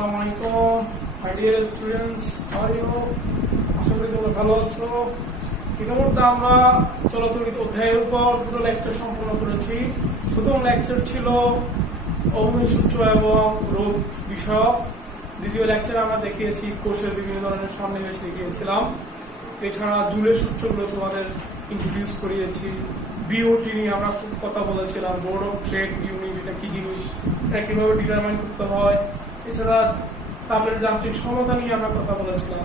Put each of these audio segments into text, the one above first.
আসসালামু আলাইকুম my dear students, how are you? আশা করি তোমরা ভালো আছো। ইতিমধ্যে আমরা চলতরিত অধ্যায়ের উপর দুটো লেকচার সম্পন্ন করেছি। প্রথম লেকচার ছিল অগ্নি সূত্র এবং রোধ বিষয়ক। দ্বিতীয় লেকচারে আমরা দেখিয়েছি কোষের বিভিন্ন ধরনের সন্নিবেশ দেখিয়েছিলাম। এছাড়া জুলের সূত্রগুলো তোমাদের ইন্ট্রোডিউস করিয়েছি। বিওটি নিয়ে আমরা খুব কথা বলেছিলাম, বোর্ড অফ ট্রেড ইউনিট, এটা কি জিনিস, এটা কিভাবে ডিটারমাইন করতে হয়। এছাড়া তাপের যান্ত্রিক সমতা নিয়ে আমরা কথা বলেছিলাম।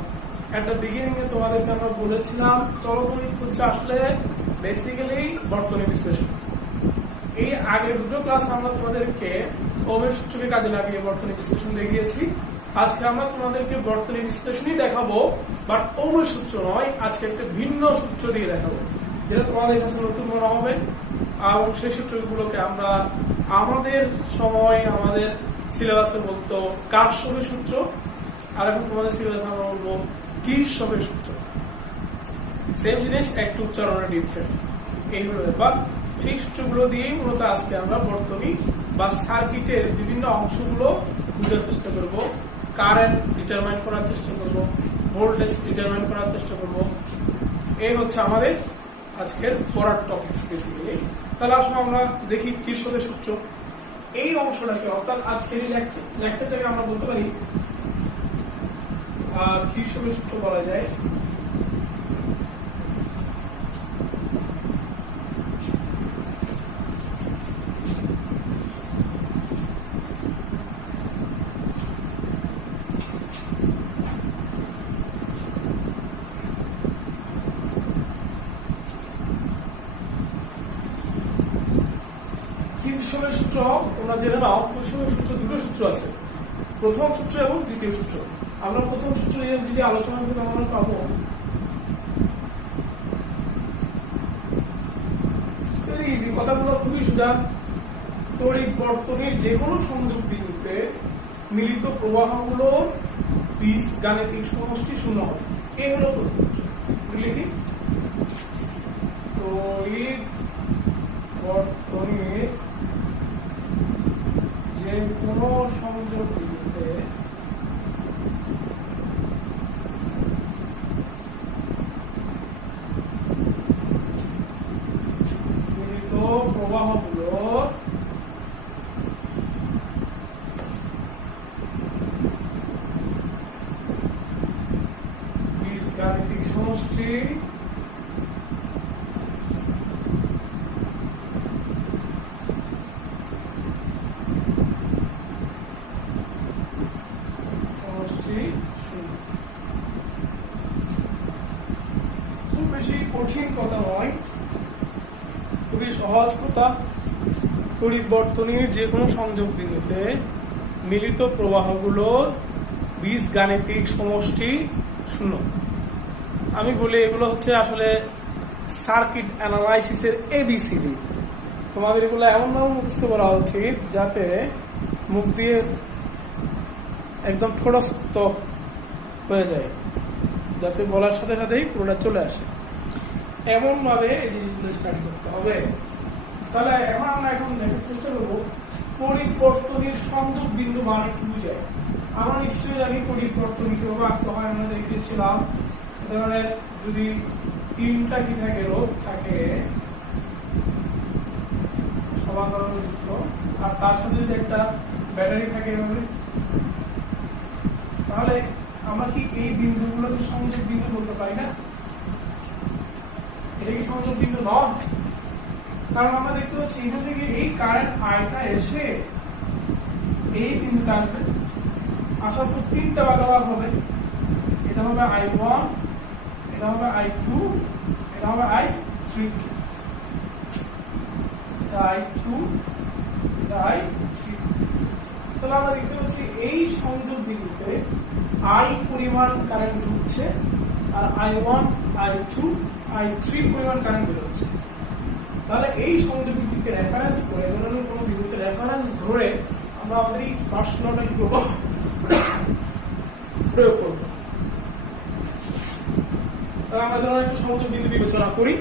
এট দ্য বিগিনিং এ তোমাদেরকে আমরা বলেছিলাম চলতরিত হচ্ছে আসলে বেসিক্যালি বর্তনী বিশ্লেষণ। এই আগের দুটো ক্লাস আমরা তোমাদেরকে ওমের সূত্রকে কাজে লাগিয়ে বর্তনী বিশ্লেষণ দেখিয়েছি। আজকে আমরা তোমাদেরকে বর্তনী বিশ্লেষণই দেখাবো, বাট ওমের সূত্র নয়, আজকে একটা ভিন্ন সূত্র দিয়ে দেখাবো, যেটা তোমাদের কাছে নতুন মনে হবে। এবং সেই সূত্রগুলোকে আমরা আমাদের সময় আমাদের সিলেবাসে বলতো কারশফের সূত্র, আর এখন তোমাদের সিলেবাসে আমরা বলবো কিরশফের সূত্র। সেম জিনিস, একটু উচ্চারণের ডিফারেন্ট, এই হলো ব্যাপার। সেই সূত্রগুলো দিয়েই মূলত আজকে আমরা বর্তনী বা সার্কিটের বিভিন্ন অংশগুলো বুঝার চেষ্টা করব, কারেন্ট ডিটারমাইন করার চেষ্টা করব, ভোল্টেজ ডিটারমাইন করার চেষ্টা করব। এই হচ্ছে আমাদের আজকের পড়ার টপিক বেসিক্যালি। তাহলে আসলে আমরা দেখি কিরশফের সূত্র। এই অংশটাকে, অর্থাৎ আজকের এই লেকচারটাকে আমরা বলতে পারি কিরশফের সূত্র বলা যায়। কিরশফের সূত্র তোমরা জেনে নাও। কিরশফের সূত্র দুটো সূত্র আছে, প্রথম সূত্র এবং দ্বিতীয় সূত্র। আমরা প্রথম সূত্র নিয়ে যদি আলোচনা করি আমরা পাবো ভেরি ইজি, কথাগুলো খুবই সোজা। তড়িৎ বর্তনীর যে কোনো সংযোগ বিন্দুতে মিলিত প্রবাহগুলোর বীজগাণিতিক সমষ্টি শূন্য হবে। এই হলো লিখি, তড়িৎ বর্তনীর যে কোনো সংযোগ বিন্দুতে মিলিত প্রবাহগুলোর বীজগাণিতিক সমষ্টি কঠিন কথা নয়, খুবই সহজ কথা। তড়িৎ বর্তনীর যে কোনো সংযোগ বিন্দুতে মিলিত প্রবাহগুলোর বীজগাণিতিক সমষ্টি শূন্য। আমি বলি এগুলো হচ্ছে আসলে সার্কিট অ্যানালাইসিসের এবিসিডি। তোমাদের এগুলো এমনভাবে মুখস্থ করা উচিত যাতে মুখ দিয়ে একদম ঠোঁটস্থ হয়ে যায়, যাতে বলার সাথে সাথেই পুরোটা চলে আসে। এমন ভাবে এই জিনিসগুলো স্টাডি করতে হবে। তাহলে আমরা দেখার চেষ্টা করবো তড়িৎ বর্তনীর সংযোগ বিন্দু মানে কি বুঝায়। আমরা নিশ্চয়ই জানি তড়িৎ বর্তনী কিভাবে আঁকতে হয়, আমরা দেখিয়েছিলাম। ধরনের যদি তিনটা কি থাকে, রোধ থাকে সমান্তরালে যুক্ত, আর তার সাথে যদি একটা ব্যাটারি থাকে এভাবে, তাহলে আমরা কি এই বিন্দুগুলোকে সংযোগ বিন্দু বলতে পারি না? এটা কি সংযোগ বিন্দু নয়? কারণ আমরা দেখতে পাচ্ছি এখান থেকে এই কারেন্ট আইটা এসে এই বিন্দুতে আসবে, আসার পর তিনটা ভাগ হবে। এটা হবে I1, এটা হবে I2, এটা হবে I3, এটা I2, এটা I3। তাহলে আমরা দেখতে পাচ্ছি এই সংযোগ বিন্দুতে I পরিমাণ কারেন্ট ঢুকছে, আর I1, I2, I3 পরিমাণ কারেন্ট বেরোচ্ছে। তাহলে এই সংযোগ বিন্দুকে রেফারেন্স করে, ধরনের কোনো বিন্দুকে রেফারেন্স ধরে আমরা আমাদের এই ফার্স্ট লটা কি করবো, প্রয়োগ করব। তাহলে আমরা ধরুন একটা সংযোগ বিন্দু বিবেচনা করি।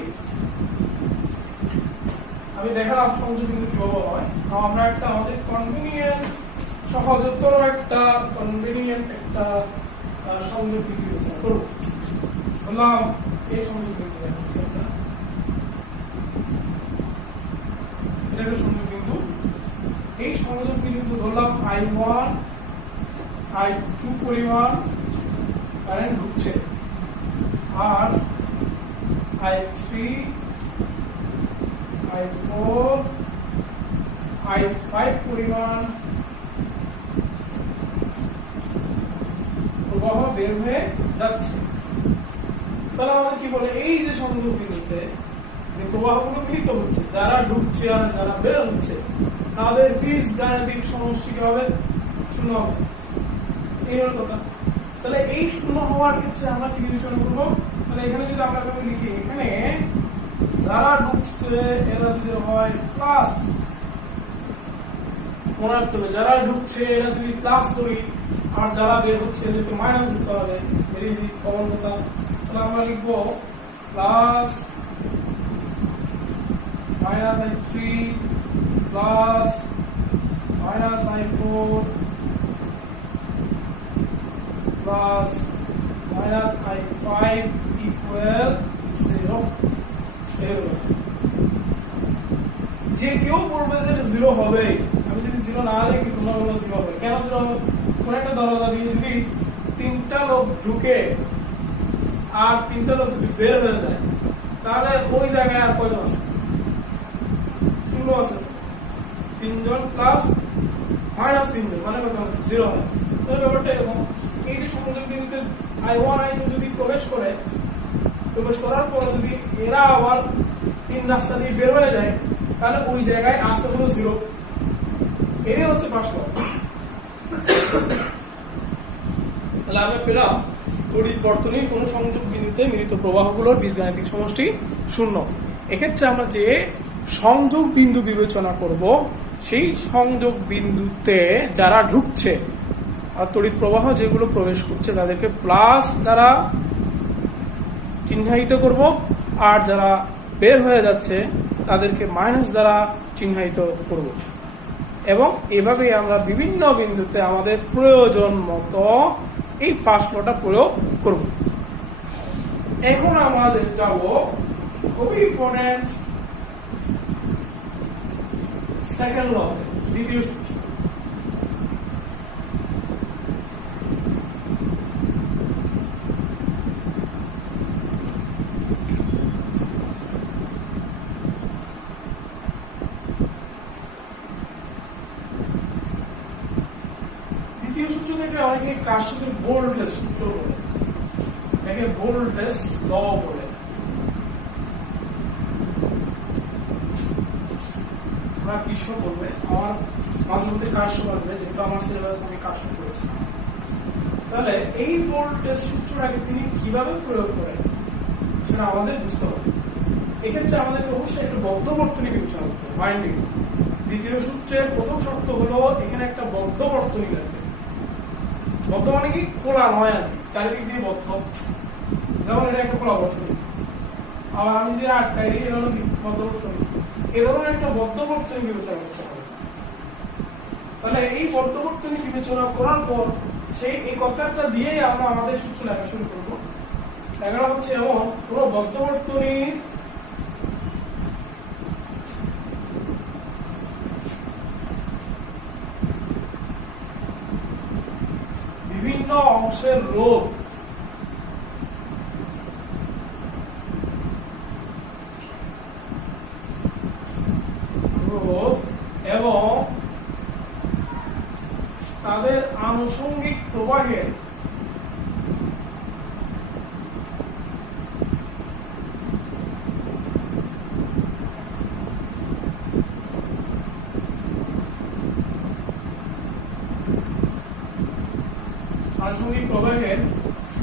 আমি দেখালাম সংযোগ বিন্দু কিভাবে হয়। আমরা একটা আমাদের কনভেনিয়েন্ট সহজতর একটা কনভিনিয়েন্ট একটা সংযোগ বিন্দু বিবেচনা করব। বললাম এই সংযোগ বিন্দু দেখাচ্ছি আমরা, এটা একটা সংযোগ বিন্দু। এই সংযোগ বিন্দু ধরলাম I1 I2 পরিমাণ কারেন্ট ঢুকছে, আর I3 I4 I5 পরিমাণ প্রবাহ বের হয়ে যাচ্ছে। তাহলে আমাদের কি বলে, এই যে সংযোগ বিন্দুতে যে প্রবাহগুলো মিলিত হচ্ছে, যারা ঢুকছে আর যারা বের হচ্ছে, তাদের বীজগাণিতিক সমষ্টি কি হবে? শূন্য হবে। এই হলো কথা। তাহলে এই শূন্য হওয়ার ক্ষেত্রে আমরা কি বিবেচনা করবো? তাহলে এখানে যদি আমরা লিখি, এখানে যারা ঢুকছে এরা যদি হয় প্লাস, মনে রাখতে হবে যারা ঢুকছে এরা যদি প্লাস করি, আর যারা বের হচ্ছে এদেরকে মাইনাস দিতে হবে, ভেরি ইজি কমন কথা। তাহলে আমরা লিখবো plus minus I3 plus minus I4 plus minus I5 equal 0। যে কেউ বলবে যে 0 হবে, আমি যদি 0 না লিখি তোমরা বলবে 0 হবে। কেন 0 হবে? কোন একটা দরজা দিয়ে যদি 3টা লোক ঢুকে আর 3টা লোক যদি বের হয়ে যায়, তাহলে ওই জায়গায় আর কয়জন আছে? 0 আছে। 3 জন প্লাস মাইনাস 3 জন মানে কত? 0 হবে। তাহলে ব্যাপারটা এরকম। এই যে সংযোগ বিন্দুতে I1 I2 যদি প্রবেশ করার পর যদি এরা আবার 3 রাস্তা দিয়ে বের হয়ে যায়, তাহলে ওই জায়গায় আসতে হলো 0। এটাই হচ্ছে ফার্স্ট ল। তাহলে আমরা পেলাম তড়িৎ বর্তনীর কোন সংযোগ বিন্দুতে মিলিত প্রবাহগুলোর বীজগাণিতিক সমষ্টি শূন্য। এক্ষেত্রে আমরা যে সংযোগ বিন্দু বিবেচনা করব, সেই সংযোগ বিন্দুতে যারা ঢুকছে আর তড়িৎ প্রবাহ যেগুলো প্রবেশ করছে তাদেরকে প্লাস দ্বারা চিহ্নিত করব, আর যারা বের হয়ে যাচ্ছে তাদেরকে মাইনাস দ্বারা চিহ্নিত করব। এবং এভাবেই আমরা বিভিন্ন বিন্দুতে আমাদের প্রয়োজন মতো এই ফার্স্ট লটা প্রয়োগ করব। এখন আমাদের যাব খুবই ইম্পর্টেন্ট সেকেন্ড ল, দ্বিতীয় সূত্র। দ্বিতীয় সূত্র থেকে অনেকে কার্শফের ভোল্টেজ সূত্র বলে, একে ভোল্টেজ ল বলে। আমরা কিশোর বলবে, আমার মাঝে মধ্যে কার্শফ আসবে, যেহেতু আমার সিলেবাস আমি কার্শফ করেছি। তাহলে এই ভোল্টেজ সূত্রটাকে তিনি কিভাবে প্রয়োগ করেন সেটা আমাদের বুঝতে হবে। এক্ষেত্রে আমাদেরকে অবশ্যই একটা বদ্ধ বর্তনী বিবেচনা করতে হবে, বাইন্ডিং। দ্বিতীয় সূত্রের প্রথম শর্ত হলো এখানে একটা বদ্ধ বর্তনী লাগবে। বদ্ধ মানে কি? খোলা নয় আর কি, চারিদিক দিয়ে বদ্ধ। যেমন এটা একটা খোলা বর্তনী, আবার আমি যদি আটকাই দিই, এটা হলো বদ্ধ বর্তনী। এ ধরনের একটা বদ্ধ বর্তনী বিবেচনা করতে হবে। তাহলে এই বদ্ধ বর্তনী বিবেচনা করার পর সেই এই কথাটা দিয়েই আমরা আমাদের সূত্র লেখা শুরু করবো। লেখাটা হচ্ছে এমন, কোন বদ্ধ বর্তনীর বিভিন্ন অংশের রোধ এবং তাদের আনুষঙ্গিক প্রবাহের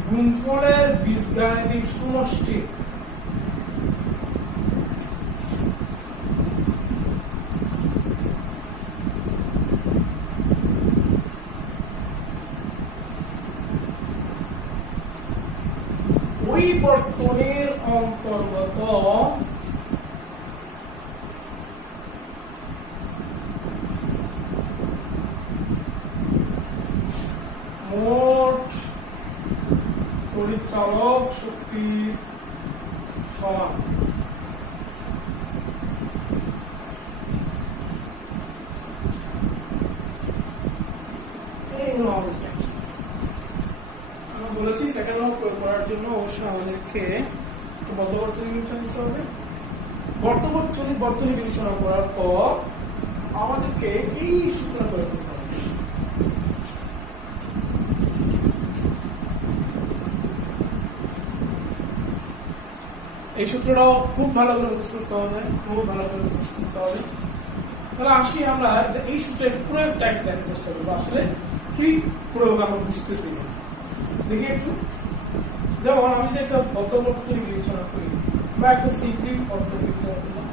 গুণফলের বীজগাণিতিক সমষ্টি ওই বর্তনীর অন্তর্গত পরিচালক শক্তির সমান। আমরা বলেছি সেকেন্ড ল প্রয়োগ করার জন্য অবশ্যই আমাদেরকে বর্তনী বিবেচনা নিতে হবে। বর্তনী বিবেচনা করার পর আমাদেরকে এই সূত্র প্রয়োগ করতে হবে। এই সূত্রটাও খুব ভালো করে মুখস্থ করতে হবে, খুব ভালো করে মুখস্থ করতে হবে। তাহলে আসি আমরা এই সূত্রের প্রয়োগটা একটু দেখার চেষ্টা করবো, আসলে কি প্রয়োগ আমরা বুঝতেছি। দেখি একটু, যেমন আমি যদি একটা বর্তনী বিবেচনা করি বা একটা সিম্পলি বর্তনী বিবেচনা করলাম,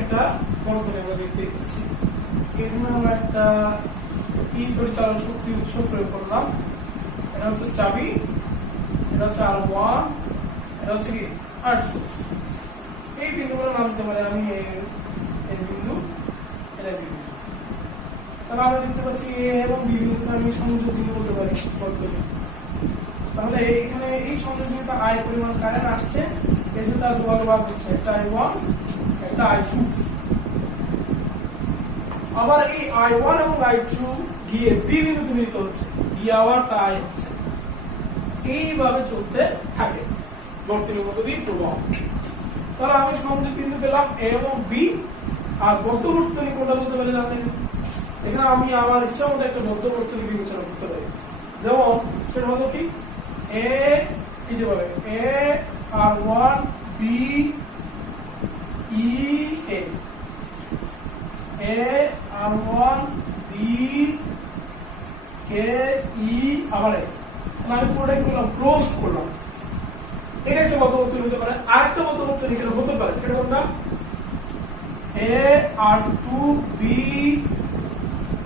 একটা বর্তনী আমরা দেখতে পাচ্ছি। এখানে আমরা একটা পরিচালক শক্তি উৎস প্রয়োগ করলাম। এটা হচ্ছে চাবি, এটা হচ্ছে R1, এটা হচ্ছে কি R2। এই বিন্দুগুলো নাম দিতে পারি আমি এই বিন্দু, এটা বিন্দু। তাহলে আমরা দেখতে পাচ্ছি A এবং B বিন্দুতে আমি সংযোগ বিন্দু বলতে পারি বর্তনী। তাহলে এখানে এই সংযোগ বিন্দুতে I পরিমাণ কারেন্ট আসছে, এর সাথে আর দুটো ভাগ হচ্ছে, একটা I1 একটা I2। আবার এই I1 এবং I2 গিয়ে B বিন্দুতে মিলিত হচ্ছে, গিয়ে আবার তাই হচ্ছে। এইভাবে চলতে থাকে বর্তনীর মধ্য দিয়ে প্রবাহ। তাহলে আমি সংযোগ বিন্দু পেলাম A এবং B, আর বর্তনী কোনটা বলতে পারি জানেন? এখানে আমি আমার ইচ্ছা মতো একটা বর্তনী বিবেচনা করতে পারি। যেমন সেটা হলো কি A, এই যে বলে A R1 B E A, A R1 B K E আবার আমি পুরোটা কি করলাম, ক্লোজ করলাম। এটা একটা বর্তনী হতে পারে। আরেকটা বর্তনী এখানে হতে পারে, সেটা কোনটা? A R2 B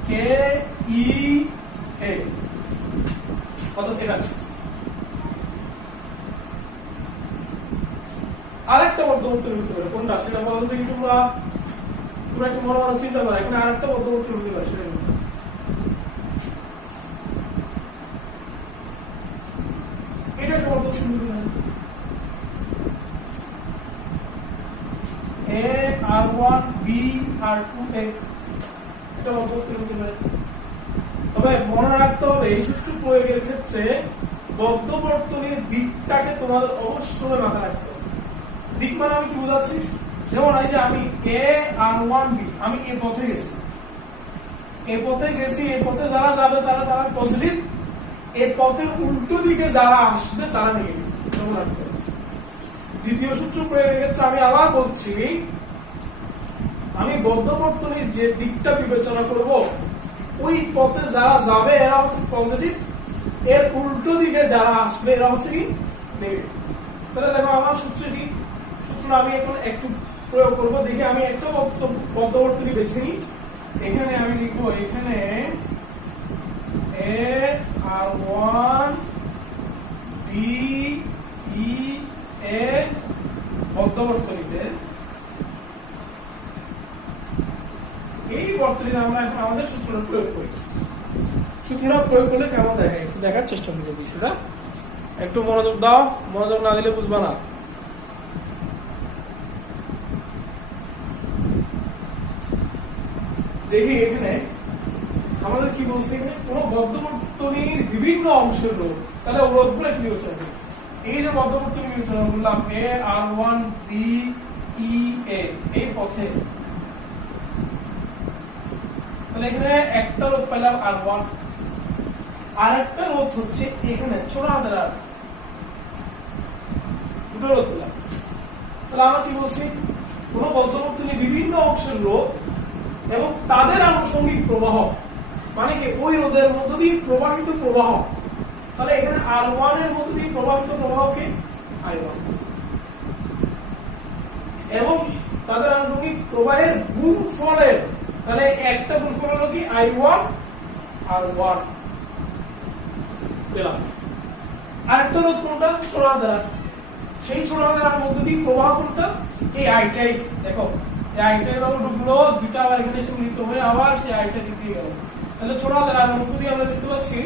K E A, কত এটা? আরেকটা বর্তনী হতে পারে, কোনটা সেটা বলতে কি তোমরা একটু মনে মনে চিন্তা করো। এখানে আরেকটা বর্তনী হতে পারে, সেটা এটা একটা বর্তনী হতে পারে। A R1 B R2 A, এটা বর্তনী হতে পারে। তবে মনে রাখতে হবে এই সূত্র প্রয়োগের ক্ষেত্রে বর্তনীর দিকটাকে তোমাদের অবশ্যই মাথায় রাখতে হবে। দিক মানে আমি কি বোঝাচ্ছি, যেমন এই যে আমি A R1 B, আমি এই পথে গেছি, এই পথে যারা যাবে তারা পজিটিভ, এই পথের উল্টো দিকে যারা আসবে তারা নেগেটিভ। দ্বিতীয় সূত্র প্রয়োগের ক্ষেত্রে আমি আবার বলছি, আমি বর্তনীর যে দিকটা বিবেচনা করব, ওই পথে যারা যাবে এরা হচ্ছে পজিটিভ, এর উল্টো দিকে যারা আসবে এরা হচ্ছে কি নেগেটিভ। তাহলে দেখো আমার সূত্র কি, সূত্র আমি এখন একটু প্রয়োগ করব। দেখি আমি একটা বর্তনী বেছে নিই। এখানে আমি লিখবো, এখানে A R1 B E A বর্তনীতে, এই বর্তনীতে আমরা এখন আমাদের সূত্রটা প্রয়োগ করি। সূত্রটা প্রয়োগ করলে কেমন দেখে একটু দেখার চেষ্টা করি বিষয়টা। একটু মনোযোগ দাও, মনোযোগ না দিলে বুঝবা না। দেখি এখানে আমাদের কি বলছে, এখানে কোন বর্তনীর বিভিন্ন অংশের রোধ, তাহলে রোধগুলো কি বিবেচনা করি। এই যে বর্তনী বিবেচনা করলাম A R1 B E A, এই পথে, তাহলে এখানে একটা রোধ পেলাম R1, আর একটা রোধ হচ্ছে এখানে ছোট হাতের আর, দুটো রোধ পেলাম। তাহলে আমরা কি বলছি, কোন বর্তনীর বিভিন্ন অংশের রোধ এবং তাদের আনুষঙ্গিক প্রবাহ, মানে কি ওই রোধের মধ্য দিয়ে প্রবাহিত প্রবাহ। তাহলে এখানে R1 এর মধ্য দিয়ে প্রবাহিত প্রবাহকে I1, এবং তাদের আনুষঙ্গিক প্রবাহের গুণফলের, তাহলে একটা গুণফল হলো কি I1 R1, পেলাম। আরেকটা রোধ কোনটা? ছোট হাতের আর। সেই ছোট হাতের আর মধ্যে দিয়ে প্রবাহ কোনটা? এই আইটাই। দেখো এই আইটাই বাবু ঢুকলো, দুইটা আবার এখানে এসে মিলিত হয়ে আবার সেই আইটা দিক দিয়ে গেল। তাহলে ছোট হাতের আর মধ্যে দিয়ে আমরা দেখতে পাচ্ছি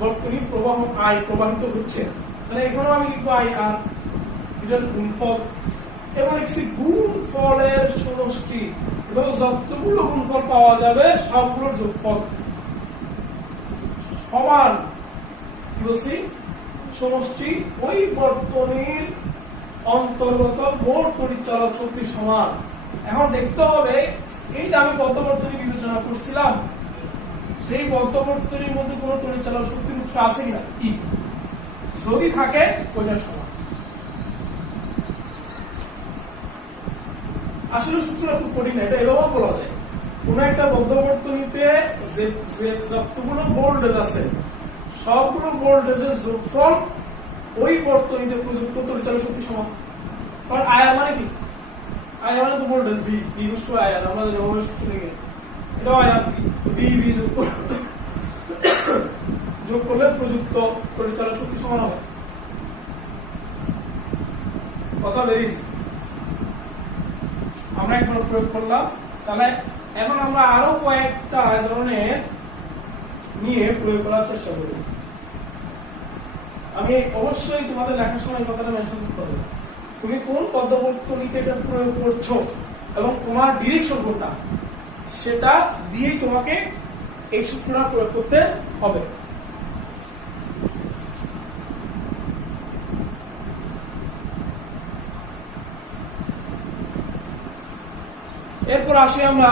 বর্তনী প্রবাহ আই প্রবাহিত হচ্ছে। তাহলে এখানেও আমি লিখবো আই আর, এটার গুণফল। এবং লিখছি গুণফলের সমষ্টি, এবং যতগুলো গুণফল পাওয়া যাবে সবগুলোর যোগফল সমান। কি বলছি? সমষ্টি ওই বর্তনীর অন্তর্গত মোট তড়িৎচালক শক্তির সমান। এখন দেখতে হবে এই যে আমি বদ্ধ বর্তনী বিবেচনা করছিলাম, সেই বদ্ধ বর্তনীর মধ্যে কোন তড়িৎচালক শক্তির উৎস আছে কিনা, ই যদি থাকে ওইটার সমান। আসলে সূত্রটা খুব কঠিন, এটা এভাবেও বলা যায়। কোন একটা বদ্ধ বর্তনীতে যে যতগুলো ভোল্টেজ আছে সবগুলো ভোল্টেজের যোগফল ওই বর্তনীতে প্রযুক্ত তড়িৎচালক শক্তি সমান। কারণ আয়ার মানে কি? আয়ার মানে তো voltage V, V equal to IR. আমরা জানি ওহমের সূত্র থেকে এটা আয়ার, ভি ভি যোগ করলে প্রযুক্ত তড়িৎচালক শক্তি সমান হবে। কথা বেরিয়েছে? আমরা একবার প্রয়োগ করলাম। তাহলে এখন আমরা আরো কয়েকটা ধরনের নিয়ে প্রয়োগ করার চেষ্টা করব। আমি অবশ্যই তোমাদের লেখার সময় কথাটা মেনশন করতে হবে, তুমি কোন পদ্ধতিতে এটা প্রয়োগ করছো এবং তোমার ডিরেকশন কোনটা, সেটা দিয়েই তোমাকে এই সূত্রটা প্রয়োগ করতে হবে। এরপর আসি আমরা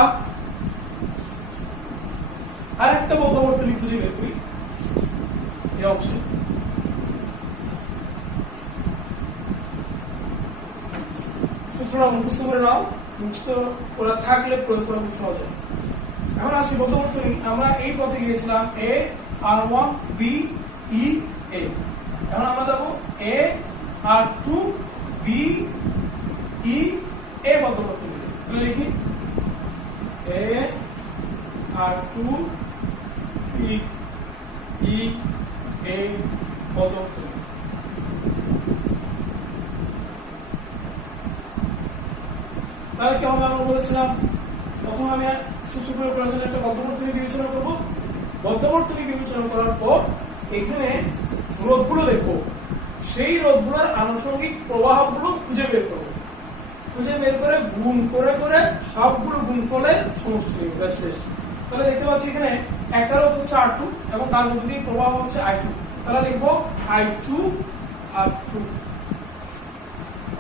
আরেকটা বদ্ধবর্তনী খুঁজে বের করি এই অংশে। সূত্রটা মুখস্থ করে নাও, মুখস্থ করা থাকলে প্রয়োগ করা খুব সহজ হয়। এখন আসি বদ্ধবর্তনী। আমরা এই পথে গিয়েছিলাম এ আর ওয়ান বি ই এ। এখন আমরা যাবো এ আর টু বি ই এ বদ্ধবর্তনী। লিখি এ আর টু বি ই এ বদ্ধবর্তনী। তাহলে কেমন আমরা বলেছিলাম, প্রথম আমি সূত্র প্রয়োগ করার জন্য একটা বদ্ধবর্তনী বিবেচনা করবো। বদ্ধবর্তনী বিবেচনা করার পর এখানে রোধগুলো দেখবো, সেই রোধগুলোর আনুষঙ্গিক প্রবাহগুলো খুঁজে বের করবো। খুঁজে বের করে গুণ করে করে সবগুলো গুণফলের সমষ্টি শেষ। তাহলে দেখতে পাচ্ছি এখানে একটা রোধ হচ্ছে R2 এবং তার মধ্যে দিয়ে প্রবাহ হচ্ছে I2। তাহলে লিখবো I2 R2।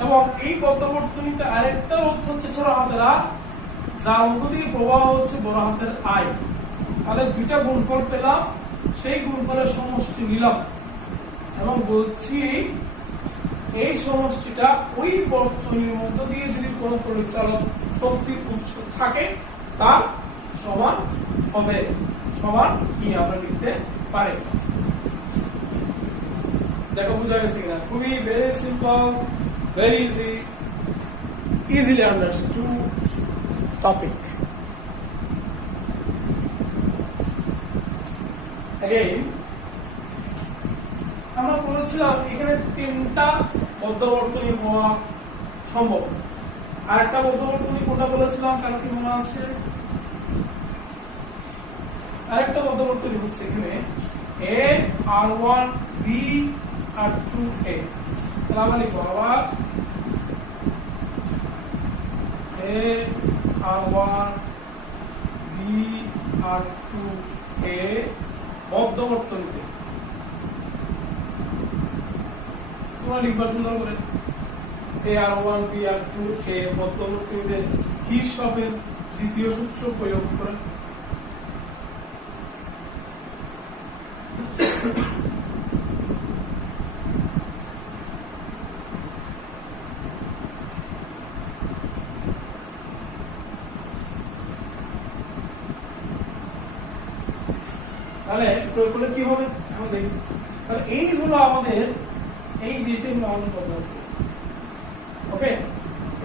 এবং এই বদ্ধবর্তনীতে আরেকটা রোধ হচ্ছে ছোট হাতের আর, যার মধ্যে দিয়ে প্রবাহ হচ্ছে বড় হাতের I। তাহলে দুইটা গুণফল পেলাম, সেই গুণফলের সমষ্টি নিলাম এবং বলছি এই সমষ্টিটা ওই বর্তনীর মধ্য দিয়ে যদি কোন পরিচালক শক্তির উৎস থাকে তার সমান হবে। সমান কি আমরা লিখতে পারি। দেখো বুঝা গেছে কিনা? খুবই very simple, very easy, easily understood topic. Again, আমরা বলেছিলাম এখানে তিনটা বদ্ধবর্তনী হওয়া সম্ভব। আর একটা বদ্ধবর্তনী কোনটা বলেছিলাম, কার কি মনে আছে? আরেকটা বদ্ধবর্তনী হচ্ছে এখানে এ আর ওয়ান বি আর টু এ। তাহলে আমরা লিখবো আবার এ আর ওয়ান বি আর টু এ বদ্ধবর্তনীতে। তোমরা লিখবা সুন্দর করে এ আর ওয়ান বি আর টু এ বদ্ধবর্তনীতে কিরশফের দ্বিতীয় সূত্র প্রয়োগ করে। তাহলে প্রয়োগ করলে কি হবে এখন দেখি। তাহলে এই হলো আমাদের, এই যেটা হলো আমাদের পদ্ধতি। ওকে,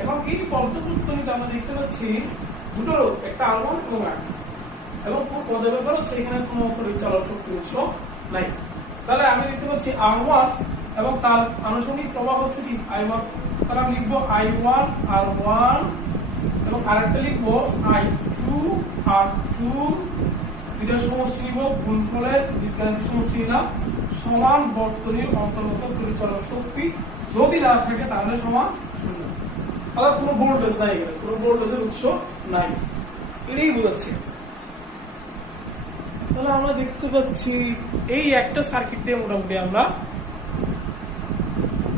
এখন এই পদ্ধতিতে আমরা দেখতে পাচ্ছি দুটো, একটা R1 এবং R2, এবং খুব মজার ব্যাপার হচ্ছে এখানে কোনো পরিচালক শক্তির উৎস নাই। তাহলে আমি লিখতে পাচ্ছি R1 এবং তার আনুষঙ্গিক প্রভাব হচ্ছে কি I1, তাহলে আমি লিখবো I1 R1 এবং আরেকটা লিখবো I2 R2, দুইটার সমষ্টি নিব, গুণফলের বীজগাণিতিক সমষ্টি নিলাম, সমান বর্তনীর অন্তর্গত তড়িৎচলন শক্তি যদি না থাকে তাহলে সমান শূন্য। অর্থাৎ কোনো ভোল্টেজ নাই, এখানে কোনো ভোল্টেজের উৎস নাই, এটাই বোঝাচ্ছে। তাহলে আমরা দেখতে পাচ্ছি এই একটা সার্কিট দিয়ে মোটামুটি আমরা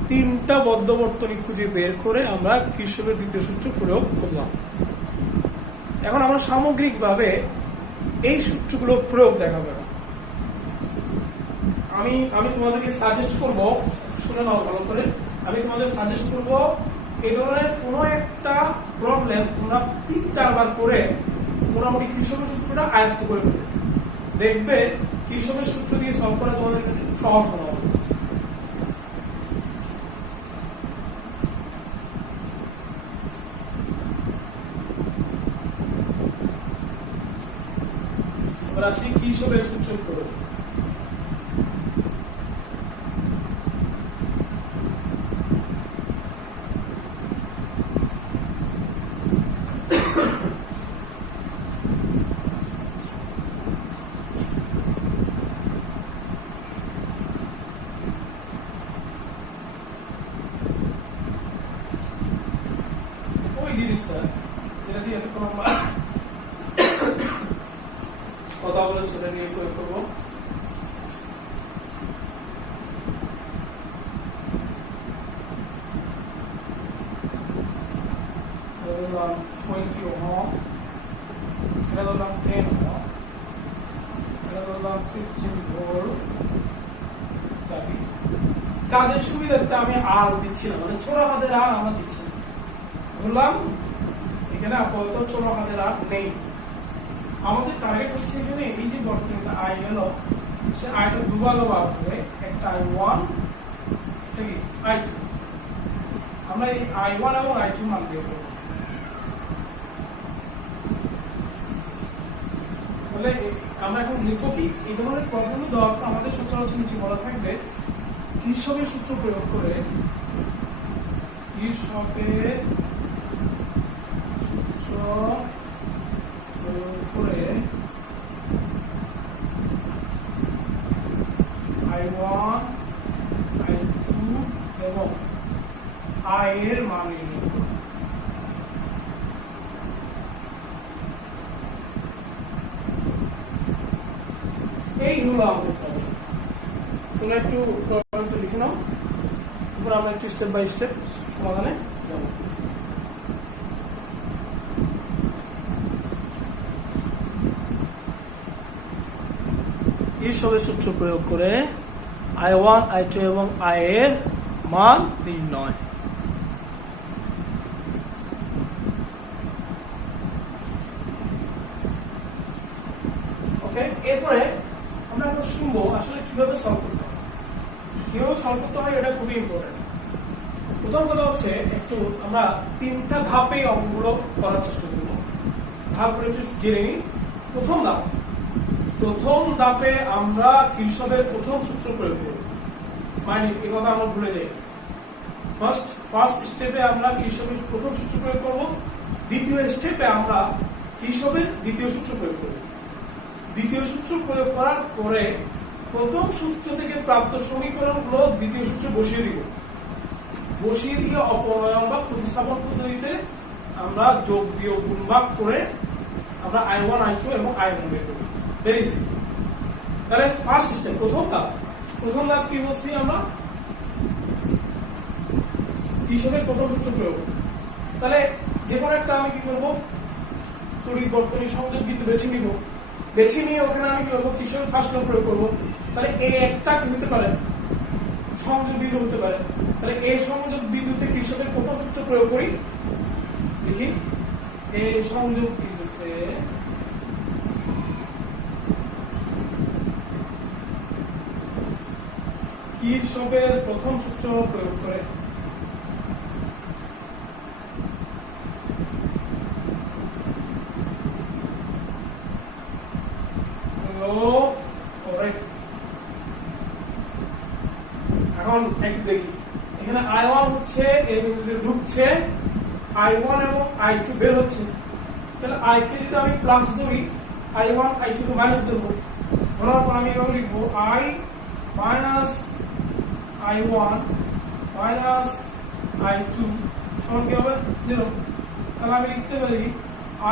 তিনটা বদ্ধ বর্তনী খুঁজে বের করে আমরা কিরশফের দ্বিতীয় সূত্র প্রয়োগ করলাম। এখন আমরা সামগ্রিকভাবে এই সূত্রগুলো প্রয়োগ দেখাবো। আমি তোমাদেরকে সাজেস্ট করব, শুনে নাও ভালো করে, আমি তোমাদের সাজেস্ট করব এই ধরনের কোনো একটা প্রবলেম তোমরা 3-4 বার করে মোটামুটি কিরশফের সূত্রটা আয়ত্ত করে ফেলবে, দেখবে কিরশফের সূত্র দিয়ে সলভ করা তোমাদের কাছে সহজ মনে হবে। রাশি কিরশফের সূত্র প্রয়োগ। ওই জিনিসটা যেটা দিয়ে এতক্ষণ আমরা কথা বলেছি ওটা নিয়ে প্রয়োগ করবো। ধরলাম 20 ওহম, এটা ধরলাম 10 ওহম, এটা ধরলাম 15 ভোল্ট। কাজের সুবিধার্থে আমি আর দিচ্ছি না, মানে ছোট হাতের আর আমরা দিচ্ছি না, ধরলাম এখানে আপাতত ছোট হাতের আর নেই। আমাদের টার্গেট হচ্ছে এখানে এই যে বর্তনীটা আই গেল, সে আইটা দুবার বার করে একটা I1 ঠিক I2, আমরা এই I1 এবং I2 মান বের করব। তাহলে আমরা এখন লিখব কি এই ধরনের প্রবলেম দেওয়ার পর আমাদের সচরাচর নিচে বলা থাকবে কিরশফের সূত্র প্রয়োগ করে, কিরশফের সূত্র প্রয়োগ করে I1 I2 এবং I এর মান নির্ণয় করব। এই হলো আমাদের প্রবলেম। তোমরা একটু প্রবলেমটা লিখে নাও, তারপর আমরা একটু স্টেপ বাই স্টেপ সমাধানে যাব। কিরশফের সূত্র প্রয়োগ করে I1 I2 এবং I এর মান নির্ণয়। ওকে, এরপরে আমরা এখন শুনবো আসলে কিভাবে সলভ করতে হয়। কিভাবে সলভ করতে হয় এটা খুবই ইম্পর্টেন্ট। প্রথম কথা হচ্ছে একটু আমরা 3টা ধাপে অঙ্কগুলো করার চেষ্টা করব। ধাপগুলো একটু জেনে নিই। প্রথম ধাপে আমরা কিরশফের প্রথম সূত্র প্রয়োগ করব, মানে এই কথা আমরা ভুলে যাই। ফার্স্ট স্টেপে আমরা কিরশফের প্রথম সূত্র প্রয়োগ করব, দ্বিতীয় স্টেপে আমরা কিরশফের দ্বিতীয় সূত্র প্রয়োগ করব। দ্বিতীয় সূত্র প্রয়োগ করার পরে প্রথম সূত্র থেকে প্রাপ্ত সমীকরণগুলো দ্বিতীয় সূত্রে বসিয়ে দিয়ে অপনয়ন বা প্রতিস্থাপন পদ্ধতিতে আমরা যোগ বিয়োগ গুণ ভাগ করে আমরা I1 I2 এবং I1 বের করব। Very easy. তাহলে ফার্স্ট স্টেপ, প্রথম ধাপ কি বলছি আমরা, কিরশফের প্রথম সূত্র প্রয়োগ। তাহলে যে কোনো একটা আমি কি করবো, তড়িৎ বর্তনী সংযোগ বিন্দু বেছে নিয়ে ওখানে আমি কি করবো, কিরশফের ফার্স্ট ল প্রয়োগ করবো। তাহলে এই একটা কি হতে পারে, সংযোগ বিন্দু হতে পারে। তাহলে এই সংযোগ বিন্দুতে কিরশফের প্রথম সূত্র প্রয়োগ করি। দেখি এই সংযোগ বিন্দুতে কিরশফের প্রথম সূত্র প্রয়োগ করে একটু দেখি এখানে I1 হচ্ছে এই বিন্দুতে ঢুকছে, I1 এবং I2 বের হচ্ছে। তাহলে I কে যদি আমি প্লাস ধরি, I1 I2 কে মাইনাস দেবো, ধরার পর আমি এভাবে লিখবো I minus I1 minus I2 সমান কি হবে 0। তাহলে আমি লিখতে পারি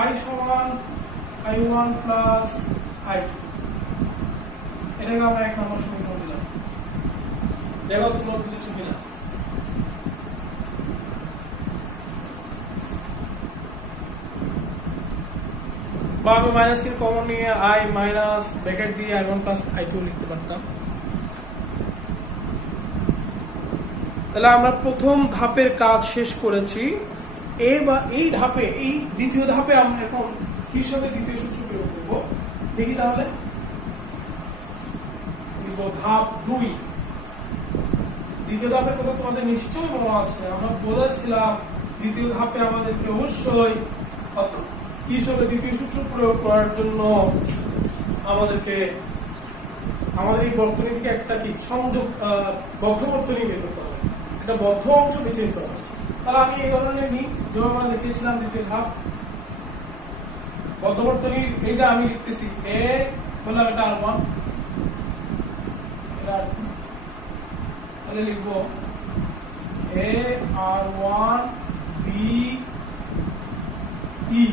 I সমান I1 প্লাস I2। এটাকে আমরা 1 নম্বর সমীকরণ দিলাম। দেখো তোমরা বুঝেছো কিনা। বা আমি মাইনাস এর কমন নিয়ে I মাইনাস ব্র্যাকেট দিয়ে I1 প্লাস I2 লিখতে পারতাম। তাহলে আমরা প্রথম ধাপের কাজ শেষ করেছি। এই ধাপে, এই দ্বিতীয় ধাপে আমরা এখন কিভাবে দ্বিতীয় সূত্র প্রয়োগ করব দেখি। তাহলে ধাপ 2। দ্বিতীয় ধাপের কথা তোমাদের নিশ্চয়ই মনে আছে, আমরা বলেছিলাম দ্বিতীয় ধাপে আমাদেরকে অবশ্যই কিভাবে দ্বিতীয় সূত্র প্রয়োগ করার জন্য আমাদেরকে আমাদের এই বর্তনী থেকে একটা কি সংযোগ বদ্ধ বর্তনী বের করতে হবে, একটা বদ্ধ অংশ বেছে নিতে হবে। তাহলে আমি এই ধরনের নিই, যেমন আমরা দেখিয়েছিলাম দ্বিতীয় ধাপ বদ্ধ বর্তনীর। এই যে আমি লিখতেছি এ বললাম এটা R1, এটা R2, তাহলে লিখবো এ R1 B E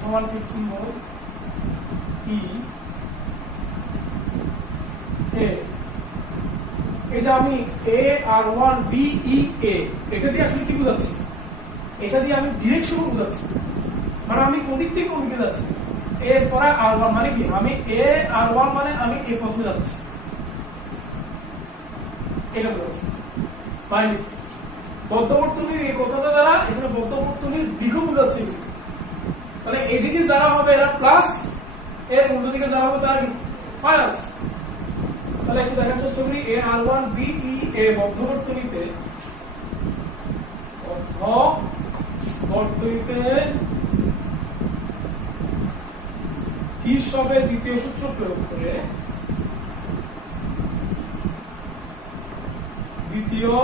সমান 15 ভোল্ট E A। এই যে আমি A R1 B E A এটা দিয়ে আসলে কি বোঝাচ্ছি, এটা দিয়ে আমি ডিরেকশন বোঝাচ্ছি, মানে আমি কোন দিক থেকে কোন দিকে যাচ্ছি। এর পরে R1 মানে কি, আমি A R1 মানে আমি এই পথে যাচ্ছি, এটা বোঝাচ্ছি। মানে বদ্ধ বর্তনীর এই কথাটা দ্বারা এখানে বদ্ধ বর্তনীর দিকও বোঝাচ্ছি। তাহলে এদিকে যারা হবে এরা প্লাস, এর উল্টো দিকে যারা হবে তারা মাইনাস। তাহলে একটু দেখার চেষ্টা করি এ R1 B E A বদ্ধ বর্তনীতে কিরশফের দ্বিতীয় সূত্র প্রয়োগ করে দ্বিতীয়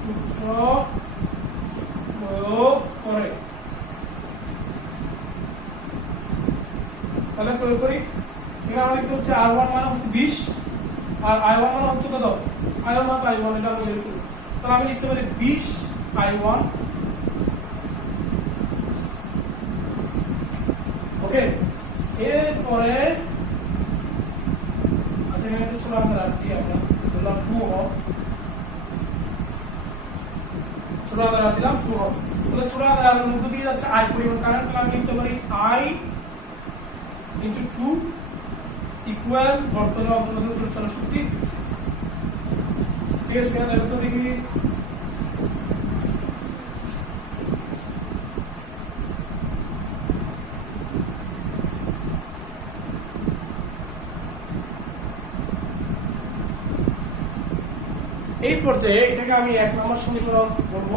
সূত্র প্রয়োগ করে। তাহলে প্রয়োগ করি, এখানে আমরা লিখতে হচ্ছে R1 মানে হচ্ছে 20 আর I1 মানে হচ্ছে কত, I1 মানে I1, এটা আমরা বের করি। তাহলে আমি লিখতে পারি 20 I1, ওকে। এরপরে আচ্ছা এখানে একটু ছোট আকারে রাখি, আমরা ধরলাম 2 হবে, ছোট আকারে দিলাম 2 হবে। তাহলে ছোট আকারের মধ্যে দিয়ে যাচ্ছে I পরিমাণ কারেন্ট। আমি লিখতে পারি I into 2 ইকুয়াল বর্তনীর অন্তর্গত পরিচালন শক্তি। ঠিক আছে, এখানে দেখো দেখি এই পর্যায়ে এটাকে আমি 1 নম্বর সমীকরণ করব,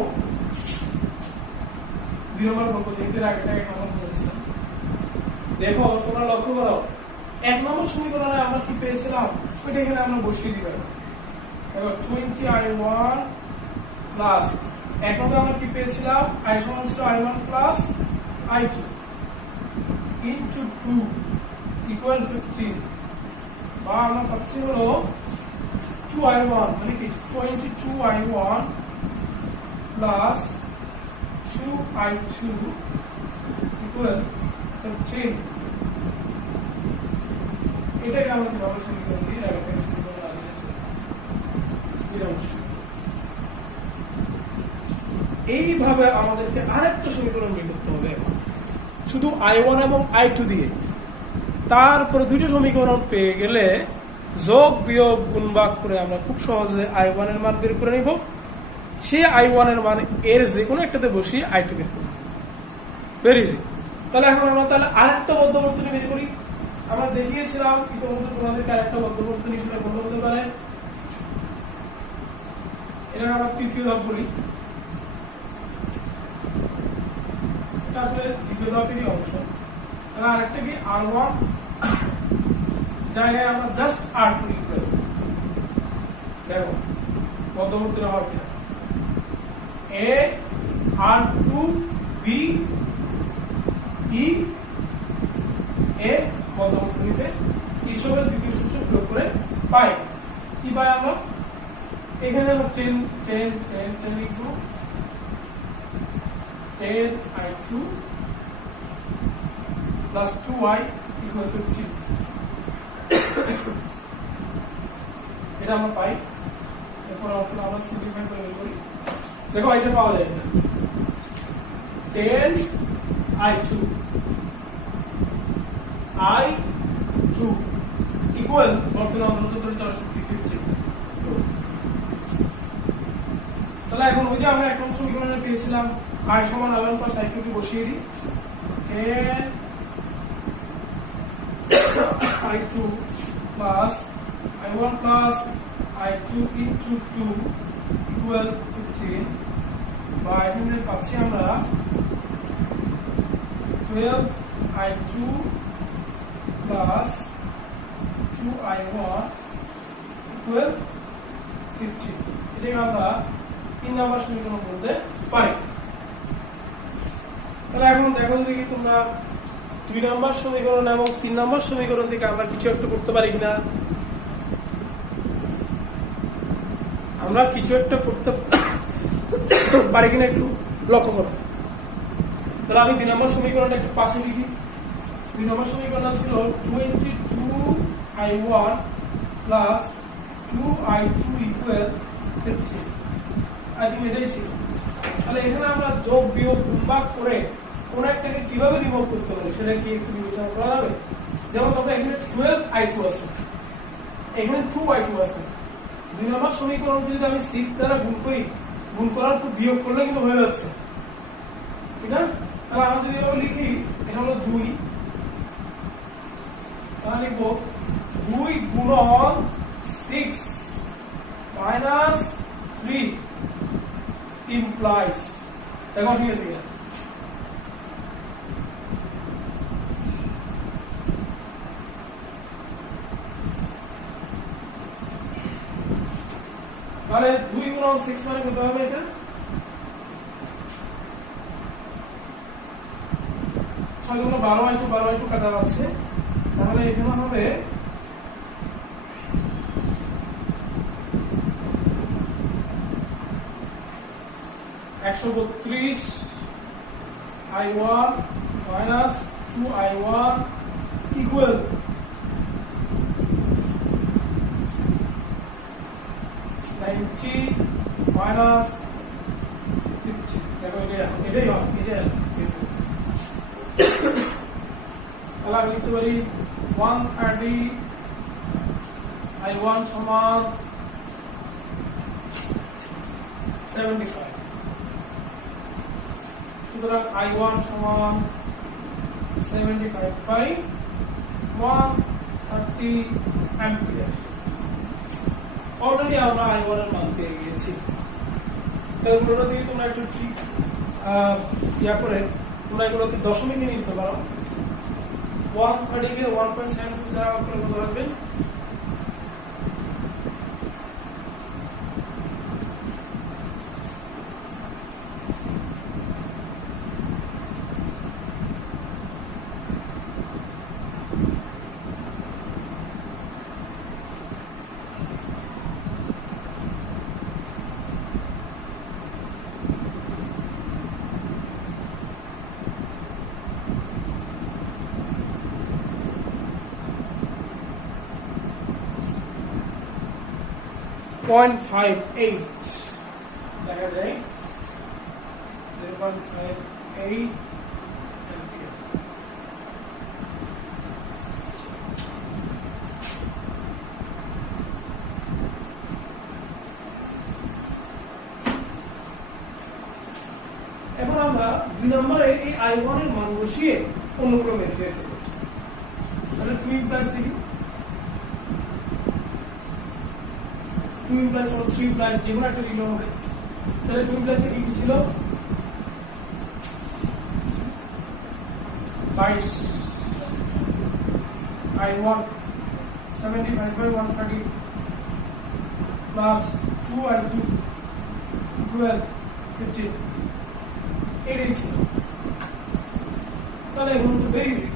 2 নম্বর করব, যেহেতু আগে 1 নম্বর করেছিলাম। দেখো তোমরা লক্ষ্য করো 1 নম্বর সমীকরণে আমরা কি পেয়েছিলাম ওইটা এখানে আমরা বসিয়ে দিলাম। দেখো 20I1 প্লাস 1 নম্বরে আমরা কি পেয়েছিলাম, I সমান ছিল I1 plus I2 into 2 equal 15, বা আমরা পাচ্ছি হলো 2I1 মানে কি 22I1 প্লাস 2I2 ইকুয়াল 15। এটাকে আমরা কিভাবে সমীকরণ দিয়ে রাখতে সমীকরণ এইভাবে আমাদেরকে আরেকটা সমীকরণ বের করতে হবে শুধু I1 এবং I2 দিয়ে। তারপরে দুটো সমীকরণ পেয়ে গেলে যোগ বিয়োগ গুণ ভাগ করে আমরা খুব সহজে I1 এর মান বের করে নিব। সেই I1 এর মান এর যে কোনো একটাতে বসিয়ে I2 বের করব, ভেরি ইজি। তাহলে এখন আমরা তাহলে আরেকটা বদ্ধ বর্তনী বের করি। আমরা দেখিয়েছিলাম ইতিমধ্যে তোমাদেরকে আরেকটা বদ্ধ বর্তনী সেটা কোনটা হতে পারে, এটা আমরা তৃতীয় ধাপ বলি, এটা আসলে দ্বিতীয় ধাপেরই অংশ। তাহলে আরেকটা কি R1 জায়গায় আমরা জাস্ট আর টু লিখব। দেখো মধ্যবর্তী হওয়ার কিনা এ আর টু বি ই এ মধ্যবর্তীতে হিসাবের দ্বিতীয় সূত্র প্রয়োগ করে পাই। কি পাই আমরা? এখানে আমরা 10 লিখব, 10i2 plus 2i equal 15 এটা আমরা পাই। এরপর অপশন আমরা সিম্পলিফাই করে বের করি। দেখো এটা পাওয়া যায় না, 10i2 i2 ইকুয়াল বর্তমান অন্তর্গত করে চলা শক্তি 15। তাহলে এখন ওই যে আমরা এক নম্বর সমীকরণে পেয়েছিলাম i সমান i1 প্লাস i2 কে বসিয়ে দিই, 10i2 plus i1 plus i2 into 2 equal 15 বা এখানে পাচ্ছি আমরা 12i2 plus 2i1 equal 15। এটাকে আমরা 3 নম্বর সমীকরণ বলতে পারি। তাহলে এখন দেখো দেখি তোমরা 2 নম্বর সমীকরণ এবং 3 নম্বর সমীকরণ থেকে আমরা কিছু একটা করতে পারি কিনা। আমরা কিছু একটা করতে পারি কিনা একটু লক্ষ্য করো। তাহলে আমি 2 নম্বর সমীকরণটা একটু পাশে লিখি। 2 নম্বর সমীকরণ ছিল 22i1 plus 2i2 equal 15। I think এটাই ছিল। তাহলে এখানে আমরা যোগ বিয়োগ গুণ ভাগ করে কোন একটাকে কিভাবে রিমুভ করতে পারি সেটা কি একটু বিবেচনা করা যাবে। যেমন তোমরা এখানে 12i2 আছে, এখানে 2i2 আছে। 2 নম্বর সমীকরণ যদি আমি 6 দ্বারা গুণ করি, গুণ করার পর বিয়োগ করলে কিন্তু হয়ে যাচ্ছে, ঠিক না? তাহলে আমরা যদি এভাবে লিখি, এটা হলো 2, তাহলে লিখবো 2 গুণন 6 minus 3 implies, দেখো ঠিক আছে কিনা? তাহলে 2 গুণন 6 মানে কত হবে? এটা 6 গুণ 12i2 কাটা যাচ্ছে, তাহলে এখানে হবে 132i1 minus 2i1 equal 90 minus 50। দেখো এটাই হয়, এটাই তাহলে আমি লিখতে পারি 130i1 সমান 75। সুতরাং i1 সমান 75 বাই 130 অ্যাম্পিয়ার। অলরেডি আমরা i1 এর মান পেয়ে গেছি। ক্যালকুলেটর দিয়ে তোমরা একটু ঠিক ইয়া করে তোমরা এগুলোকে দশমিক নিয়ে নিতে পারো। 130 কে 1.75 দ্বারা ভাগ করলে কত হবে? 0.58 দেখা যায় 0.58 অ্যাম্পিয়ার। এখন আমরা 2 নম্বরে এই i1 এর মান বসিয়ে অনুক্রমে বের করব। তাহলে 2 প্লাস দেখি, 2 প্লাস 3 প্লাস যেকোনো একটা দিলে হবে। তাহলে 2 প্লাস কি কি ছিল? 22 i1 75 by 130 plus 2 and 2 12 15 8 inch তাহলে এগুলো তো ভেরি ইজি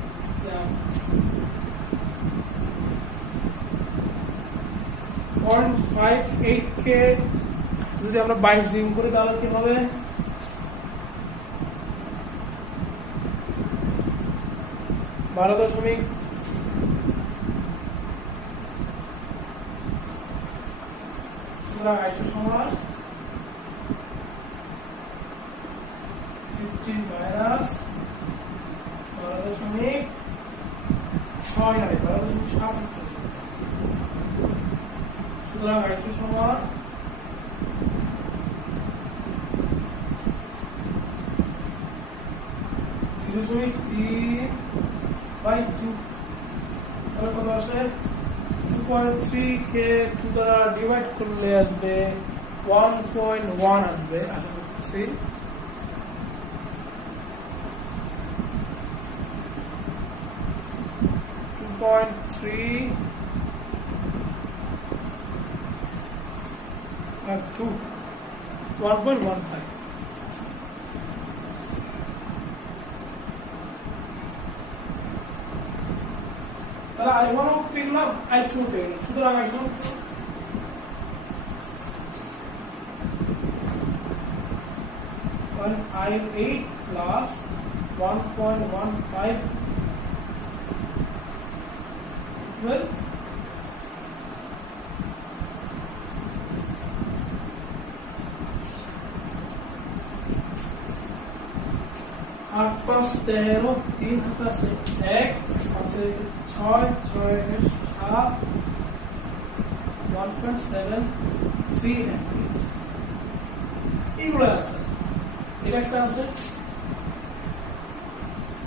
পয়েন্ট 58 কে যদি আমরা 22 দিন করে তাহলে কি হবে 12 সুতরাং আইসো সমান 15 মাইনাস 12.6 সুতরাং আইসো সমান 3 by 2 তাহলে কত আসে 2.3 কে 2 দ্বারা ডিভাইড করলে আসবে 1.1 আসবে আশা করতেছি আর 2 1.15 তাহলে I1 পেলাম I2 পেলাম সুতরাং I1 158 plus 1.15 well আর 5 13 3 হাতে আছে 1 আছে 6 6 এর 7 1.7 3 এগুলো আছে এটা একটা আছে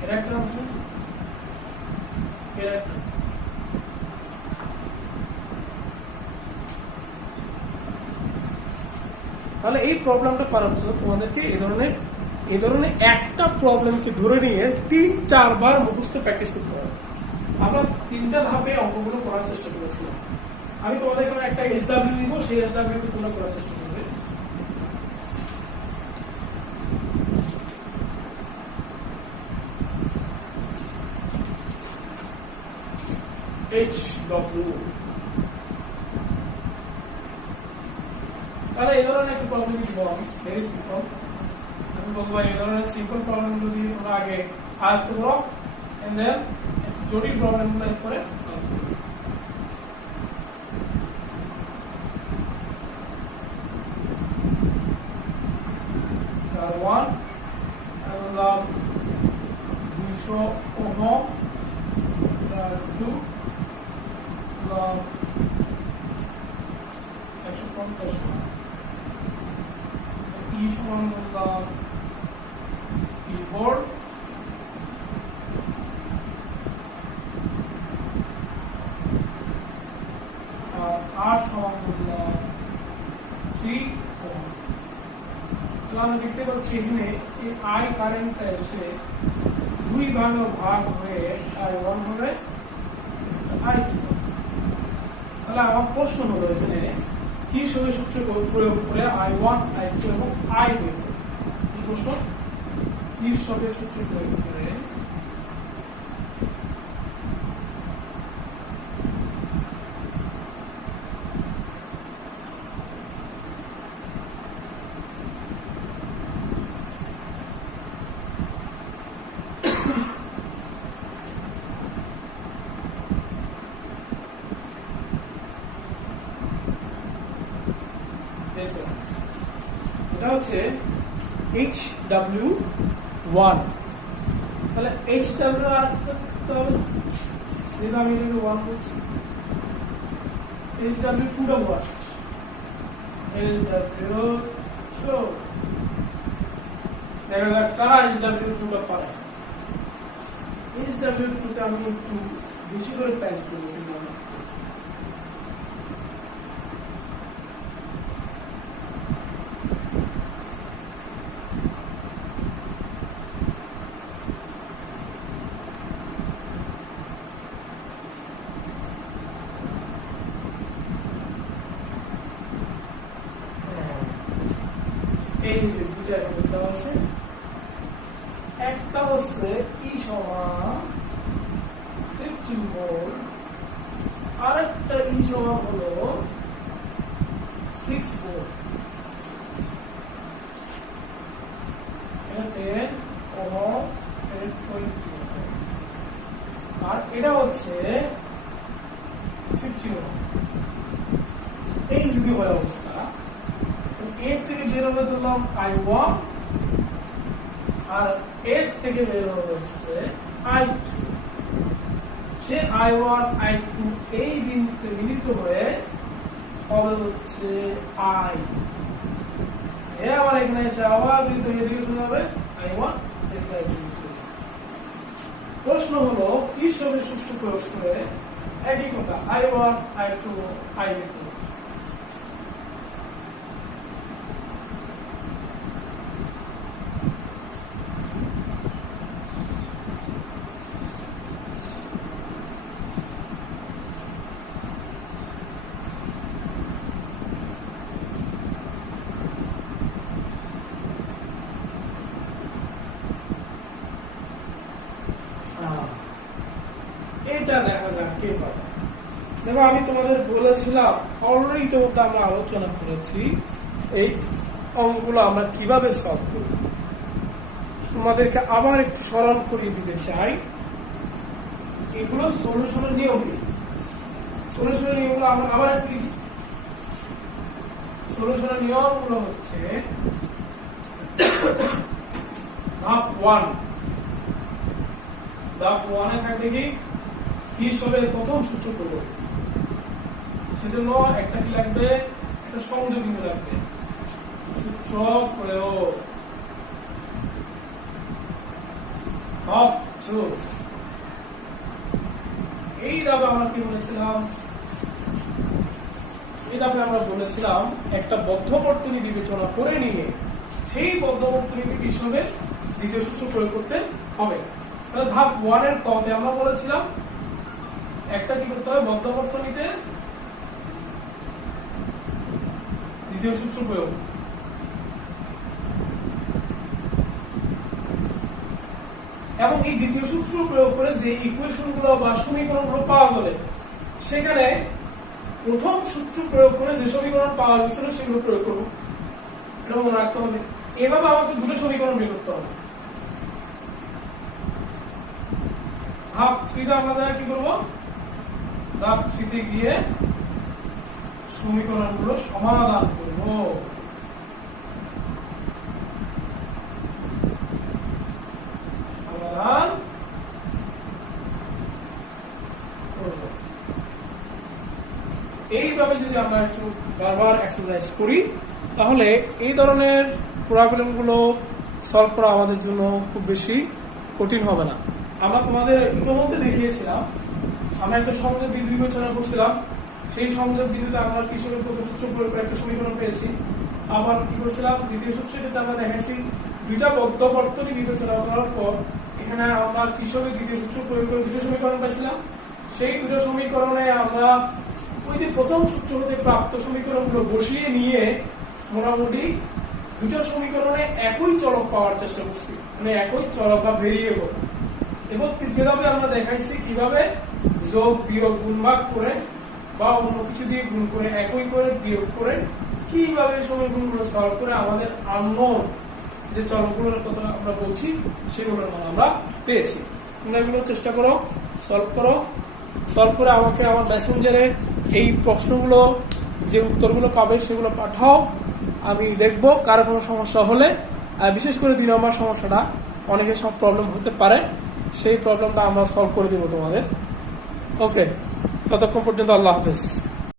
এটা একটা আছে এটা একটা আছে তাহলে এই প্রবলেমটা করার জন্য তোমাদেরকে এই ধরনের একটা প্রবলেমকে ধরে নিয়ে 3-4 বার মুখস্থ প্র্যাকটিস করতে হবে আমরা 3টা ধাপে অঙ্কগুলো করার চেষ্টা করেছিলাম আমি তোমাদের এখানে একটা SW দিব সেই SW কে তোমরা করার চেষ্টা করবে HW তাহলে এই ধরনের একটা প্রবলেম দিব আমি ভেরি সিম্পল আমি বলবো এই ধরনের সিম্পল প্রবলেম যদি তোমরা আগে আয়ত্ত করো এন্ড দেন জটিল প্রবলেমগুলো এরপরে সলভ করবে তার 1 এবং 200 ওহম তার 2 150 E সমান বললাম keyboard আর সমান বললাম 3 ohm তো আমরা দেখতে পাচ্ছি এখানে এই I কারেন্টটা এসে দুই ভাগে ভাগ হয়ে I1 হবে I2 তাহলে আমার প্রশ্ন হলো এখানে কি সূত্র প্রয়োগ করে I1 I2 এবং I বের করব প্রশ্ন কি সূত্র প্রয়োগ করে এটা হচ্ছে HW1 তাহলে HW আর যেটা আমি এটাকে 1 বলছি HW2 টা 1 HW2 দেখা যাক কারা HW2 টা পারে HW2 তে আমি একটু বেশি করে প্যাচ দিয়েছি এই যে দুটো অ্যাটমিক দেওয়া আছে, একটা হচ্ছে E সমান 15 ভোল্ট, আরেকটা E সমান হলো 6 ভোল্ট। আর এটা হচ্ছে 50 ওহম। এই যদি হয় অবস্থা, এর থেকে বের হবে ধরলাম I1, আর এর থেকে বের হবে হচ্ছে I2। সে I1 I2 এই বিন্দুতে মিলিত হয়ে হবে হচ্ছে I। আবার এখানে এসে আবার মিলিত হয়ে এদিকে চলে যাবে I1, এদিকে I2। প্রশ্ন হলো কিভাবে সূত্র প্রয়োগ করে একই কথা I1 I2 I2। এটা দেখা যাক কে পাবে। দেখো আমি তোমাদের বলেছিলাম, অলরেডি ইতিমধ্যে আমরা আলোচনা করেছি এই অঙ্কগুলো আমরা কিভাবে সলভ করব। তোমাদেরকে আবার একটু স্মরণ করিয়ে দিতে চাই, এগুলো সলিউশনের নিয়ম কি। সলিউশনের নিয়মগুলো আমরা আবার একটু লিখি। সলিউশনের নিয়মগুলো হচ্ছে ধাপ 1। ধাপ 1 এ থাকবে কি হিসাবের প্রথম সূত্র প্রয়োগ। সেজন্য একটা কি লাগবে, একটা সংযোগ বিন্দু লাগবে, সূত্র প্রয়োগ। ধাপ 2, এই ধাপে আমরা কি বলেছিলাম, এই ধাপে আমরা বলেছিলাম একটা বদ্ধ বর্তনী বিবেচনা করে নিয়ে সেই বদ্ধ বর্তনীকে হিসাবে দ্বিতীয় সূত্র প্রয়োগ করতে হবে। ধাপ 1 এর কতে আমরা বলেছিলাম একটা কি করতে হবে, বদ্ধ বর্তনীতে দ্বিতীয় সূত্র প্রয়োগ। এবং এই দ্বিতীয় সূত্র প্রয়োগ করে যে ইকুয়েশন গুলো বা সমীকরণ গুলো পাওয়া যাবে, সেখানে প্রথম সূত্র প্রয়োগ করে যে সমীকরণ পাওয়া গেছিল সেগুলো প্রয়োগ করবো। এটা মনে রাখতে হবে। এভাবে আমাকে দুটো সমীকরণ বের করতে হবে। ধাপ 3 আমরা কি করবো, ধাপ 3 তে গিয়ে সমীকরণগুলো সমাধান করব। সমাধান করব। এইভাবে যদি আমরা একটু বারবার এক্সারসাইজ করি, তাহলে এই ধরনের প্রবলেম গুলো সলভ করা আমাদের জন্য খুব বেশি কঠিন হবে না। আমরা তোমাদের ইতিমধ্যে দেখিয়েছিলাম, আমরা একটা সংযোগ বিন্দু বিবেচনা করছিলাম, সেই সংযোগ বিন্দুতে আমরা কিশোরের প্রথম সূত্র প্রয়োগ করে একটা সমীকরণ পেয়েছি। আবার কি করছিলাম, দ্বিতীয় সূত্রটিতে আমরা দেখাইছি দুইটা বদ্ধ বর্তনী বিবেচনা করার পর এখানে আমরা কিশোরের দ্বিতীয় সূত্র প্রয়োগ করে দুটো সমীকরণ পাইছিলাম। সেই দুটো সমীকরণে আমরা ওই যে প্রথম সূত্র হতে প্রাপ্ত সমীকরণগুলো বসিয়ে নিয়ে মোটামুটি দুটো সমীকরণে একই চলক পাওয়ার চেষ্টা করছি, মানে একই চলক বা ভেরিয়েবল। এবং তৃতীয় ধাপে আমরা দেখাইছি কিভাবে যোগ বিয়োগ গুণ ভাগ করে বা অন্য কিছু দিয়ে গুণ করে একই করে বিয়োগ করে কিভাবে সমীকরণগুলো সলভ করে আমাদের আননোন যে চলকগুলোর কথা আমরা বলছি সেগুলোর মান আমরা পেয়েছি। তোমরা এগুলো চেষ্টা করো, সলভ করো। সলভ করে আমাকে আমার মেসেঞ্জারে এই প্রশ্নগুলো যে উত্তরগুলো পাবে সেগুলো পাঠাও। আমি দেখব কারো কোনো সমস্যা হলে, বিশেষ করে 2 নম্বর সমস্যাটা অনেকের সব প্রবলেম হতে পারে, সেই প্রবলেমটা আমরা সলভ করে দিব তোমাদের। ওকে, ততক্ষণ পর্যন্ত আল্লাহ হাফেজ।